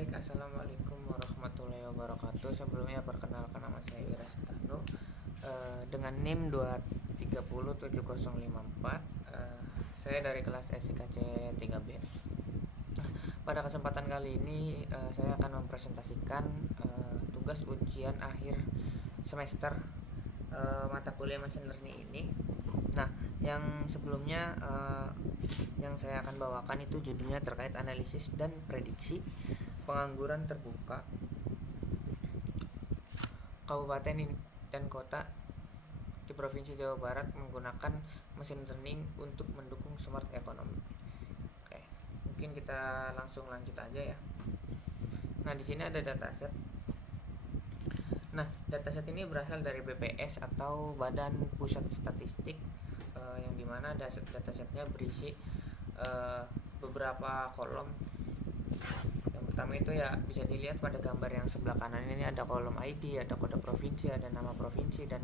Baik, assalamualaikum warahmatullahi wabarakatuh. Sebelumnya perkenalkan, nama saya Wira Setanu, dengan NIM 2307054. Saya dari kelas SIKC 3B. Pada kesempatan kali ini saya akan mempresentasikan tugas ujian akhir semester mata kuliah mesin learning ini. Nah, yang sebelumnya yang saya akan bawakan itu judulnya terkait analisis dan prediksi pengangguran terbuka kabupaten dan kota di Provinsi Jawa Barat menggunakan mesin learning untuk mendukung smart economy. Oke, mungkin kita langsung lanjut aja ya. Nah, di sini ada dataset. Nah, dataset ini berasal dari BPS atau Badan Pusat Statistik, yang dimana datasetnya berisi beberapa kolom. Yang pertama itu ya bisa dilihat pada gambar yang sebelah kanan ini, ada kolom ID, ada kode provinsi, ada nama provinsi, dan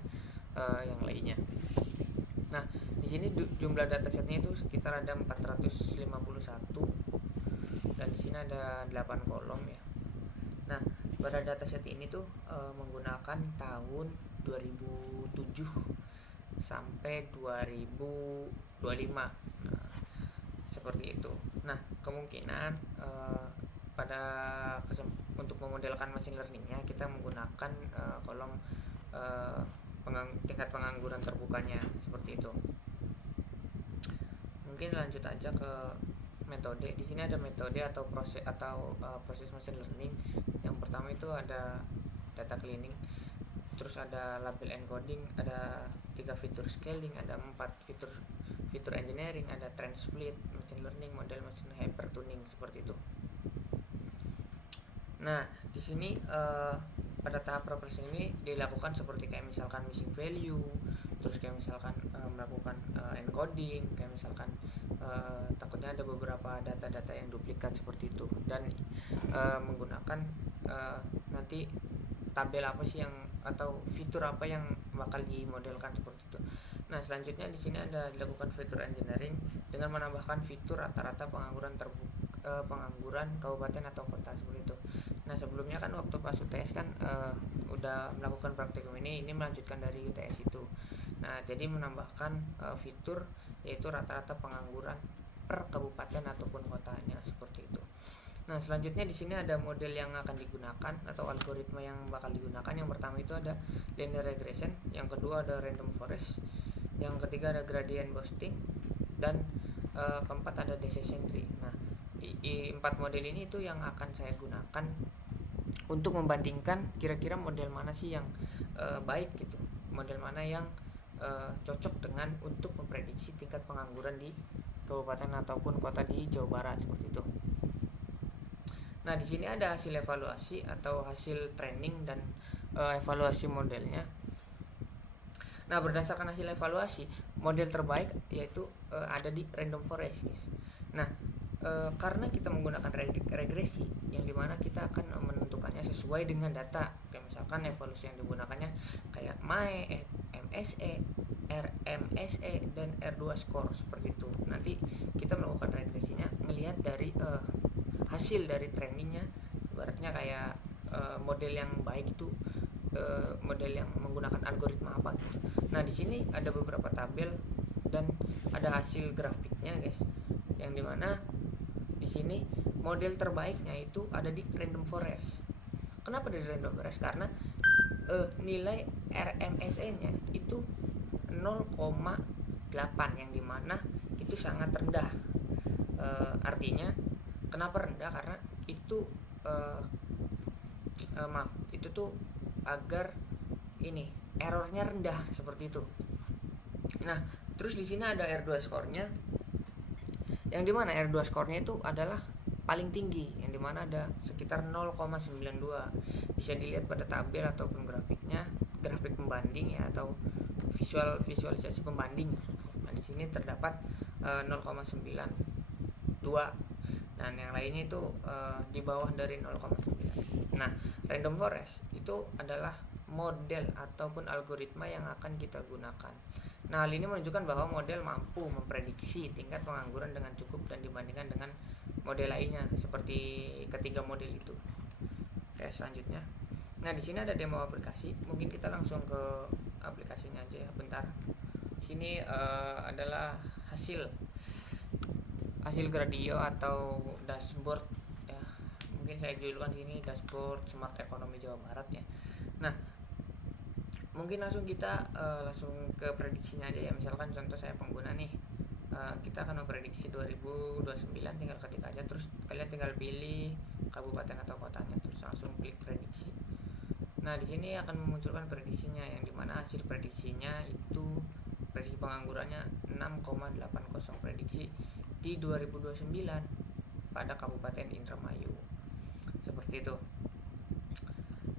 yang lainnya. Nah, di sini jumlah datasetnya itu sekitar ada 451, dan di sini ada 8 kolom ya. Nah, pada dataset ini tuh menggunakan tahun 2007 sampai 2025. Nah, seperti itu. Nah, kemungkinan untuk memodelkan machine learningnya kita menggunakan kolom tingkat pengangguran terbukanya seperti itu. Mungkin lanjut aja ke metode. Di sini ada metode atau proses machine learning. Yang pertama itu ada data cleaning, terus ada label encoding, ada 3 fitur scaling, ada 4 fitur engineering, ada trend split, machine learning, model machine hypertuning, seperti itu. Nah, di sini pada tahap preparation ini dilakukan seperti kayak misalkan missing value, terus kayak misalkan melakukan encoding, kayak misalkan takutnya ada beberapa data-data yang duplikat seperti itu, dan menggunakan nanti tabel apa sih yang atau fitur apa yang bakal dimodelkan seperti itu. Nah, selanjutnya di sini ada dilakukan fitur engineering dengan menambahkan fitur rata-rata pengangguran pengangguran kabupaten atau kota seperti itu. Nah, sebelumnya kan waktu pas UTS kan udah melakukan praktikum ini melanjutkan dari UTS itu. Nah, jadi menambahkan fitur yaitu rata-rata pengangguran per kabupaten ataupun kotanya seperti itu. Nah, selanjutnya di sini ada model yang akan digunakan atau algoritma yang bakal digunakan. Yang pertama itu ada linear regression, yang kedua ada random forest, yang ketiga ada gradient boosting, dan keempat ada decision tree. Nah, di 4 model ini itu yang akan saya gunakan untuk membandingkan kira-kira model mana sih yang baik gitu, model mana yang cocok dengan untuk memprediksi tingkat pengangguran di kabupaten ataupun kota di Jawa Barat seperti itu. Nah, di sini ada hasil evaluasi atau hasil training dan evaluasi modelnya. Nah, berdasarkan hasil evaluasi, model terbaik yaitu ada di random forest, guys. Nah, karena kita menggunakan regresi, yang dimana kita akan menentukannya sesuai dengan data. Kayak misalkan evaluasi yang digunakannya kayak MAE, MSE, RMSE, dan R2 score seperti itu. Nanti kita melakukan regresinya ngelihat dari hasil dari trainingnya, ibaratnya kayak model yang baik itu model yang menggunakan algoritma apa gitu. Nah, di sini ada beberapa tabel dan ada hasil grafiknya, guys. Yang dimana di sini model terbaiknya itu ada di random forest. Kenapa di random forest? Karena nilai RMSE-nya itu 0,8, yang dimana itu sangat rendah. Artinya kenapa rendah? Karena itu itu tuh agar ini errornya rendah seperti itu. Nah, terus di sini ada R2 score-nya, yang dimana R2 score-nya itu adalah paling tinggi, yang dimana ada sekitar 0,92. Bisa dilihat pada tabel ataupun grafiknya, grafik pembanding ya, atau visualisasi pembanding. Nah, di sini terdapat 0,92, dan yang lainnya itu di bawah dari 0,9. Nah, random forest itu adalah model ataupun algoritma yang akan kita gunakan. Nah, hal ini menunjukkan bahwa model mampu memprediksi tingkat pengangguran dengan cukup dan dibandingkan dengan model lainnya seperti ketiga model itu. Oke, selanjutnya. Nah, di sini ada demo aplikasi. Mungkin kita langsung ke aplikasinya aja ya, bentar. Di sini adalah hasil gradio atau dashboard ya. Mungkin saya judulkan sini dashboard Smart Ekonomi Jawa Barat ya. Nah, mungkin langsung kita langsung ke prediksinya aja ya. Misalkan contoh saya pengguna nih, kita akan memprediksi 2029, tinggal ketik aja, terus kalian tinggal pilih kabupaten atau kotanya, terus langsung klik prediksi. Nah, di sini akan memunculkan prediksinya, yang dimana hasil prediksinya itu prediksi penganggurannya 6,80, prediksi di 2029 pada Kabupaten Indramayu. Seperti itu.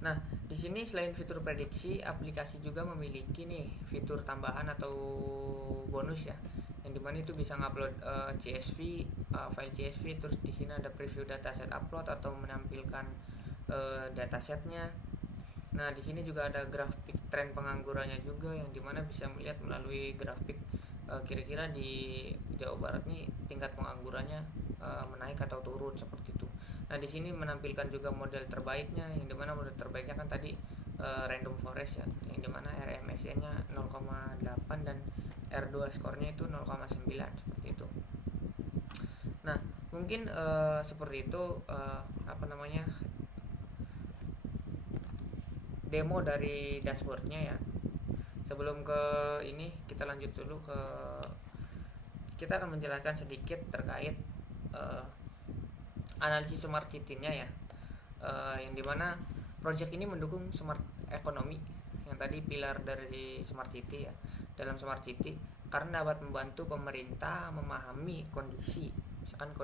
Nah, di sini selain fitur prediksi, aplikasi juga memiliki nih fitur tambahan atau bonus ya, yang dimana itu bisa ngupload CSV, file CSV, terus di sini ada preview dataset upload atau menampilkan datasetnya. Nah, di sini juga ada grafik tren penganggurannya juga, yang dimana bisa melihat melalui grafik kira-kira di Jawa Barat nih tingkat penganggurannya menaik atau turun seperti itu. Nah, di sini menampilkan juga model terbaiknya, yang dimana model terbaiknya kan tadi random forest ya, yang dimana RMSE-nya 0,8 dan R2 skornya itu 0,9 seperti itu. Nah, mungkin seperti itu demo dari dashboardnya ya. Sebelum ke ini, kita lanjut dulu kita akan menjelaskan sedikit terkait analisis smart city-nya ya, yang dimana project ini mendukung smart economy, yang tadi pilar dari smart city ya. Dalam smart city, karena dapat membantu pemerintah memahami kondisi, misalkan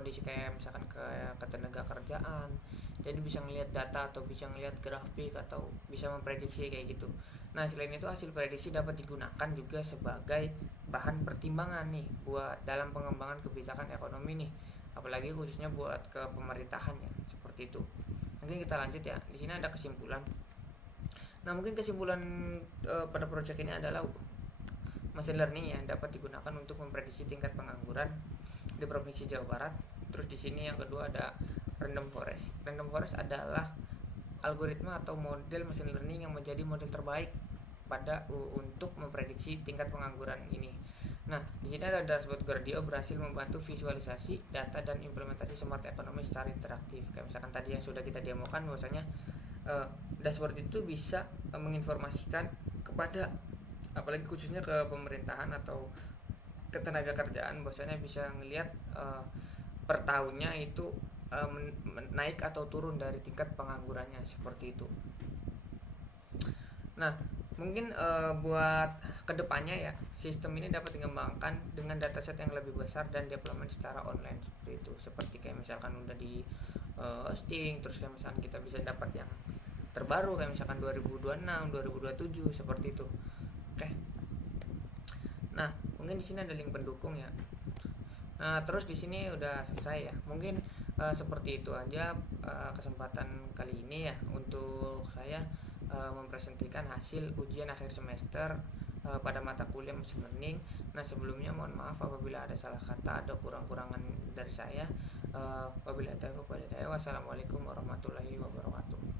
ketenaga kerjaan, jadi bisa ngelihat data atau bisa ngelihat grafik atau bisa memprediksi kayak gitu. Nah, selain itu hasil prediksi dapat digunakan juga sebagai bahan pertimbangan nih buat dalam pengembangan kebijakan ekonomi nih, apalagi khususnya buat ke pemerintahan ya, seperti itu. Mungkin kita lanjut ya. Di sini ada kesimpulan. Nah, mungkin kesimpulan pada proyek ini adalah machine learning yang dapat digunakan untuk memprediksi tingkat pengangguran di provinsi Jawa Barat. Terus di sini yang kedua ada random forest. Random forest adalah algoritma atau model machine learning yang menjadi model terbaik untuk memprediksi tingkat pengangguran ini. Nah, di sini ada dashboard Gradio berhasil membantu visualisasi data dan implementasi smart ekonomi secara interaktif. Kayak misalkan tadi yang sudah kita demokan, bahwasanya dashboard itu bisa menginformasikan kepada, apalagi khususnya ke pemerintahan atau ketenaga kerjaan, bahwasanya bisa ngelihat per tahunnya itu naik atau turun dari tingkat penganggurannya, seperti itu. Nah, mungkin buat kedepannya ya, sistem ini dapat dikembangkan dengan dataset yang lebih besar dan deployment secara online, seperti itu. Seperti kayak misalkan udah di hosting, terus kayak misalkan kita bisa dapat yang terbaru kayak misalkan 2026, 2027 seperti itu. Oke. Nah, mungkin di sini ada link pendukung ya. Nah, terus di sini udah selesai ya. Mungkin seperti itu aja kesempatan kali ini ya, untuk saya mempresentasikan hasil ujian akhir semester pada mata kuliah machine learning. Nah, sebelumnya mohon maaf apabila ada salah kata, ada kurang-kurangan dari saya. Wabillahi taufiq walhidayah. Wassalamualaikum warahmatullahi wabarakatuh.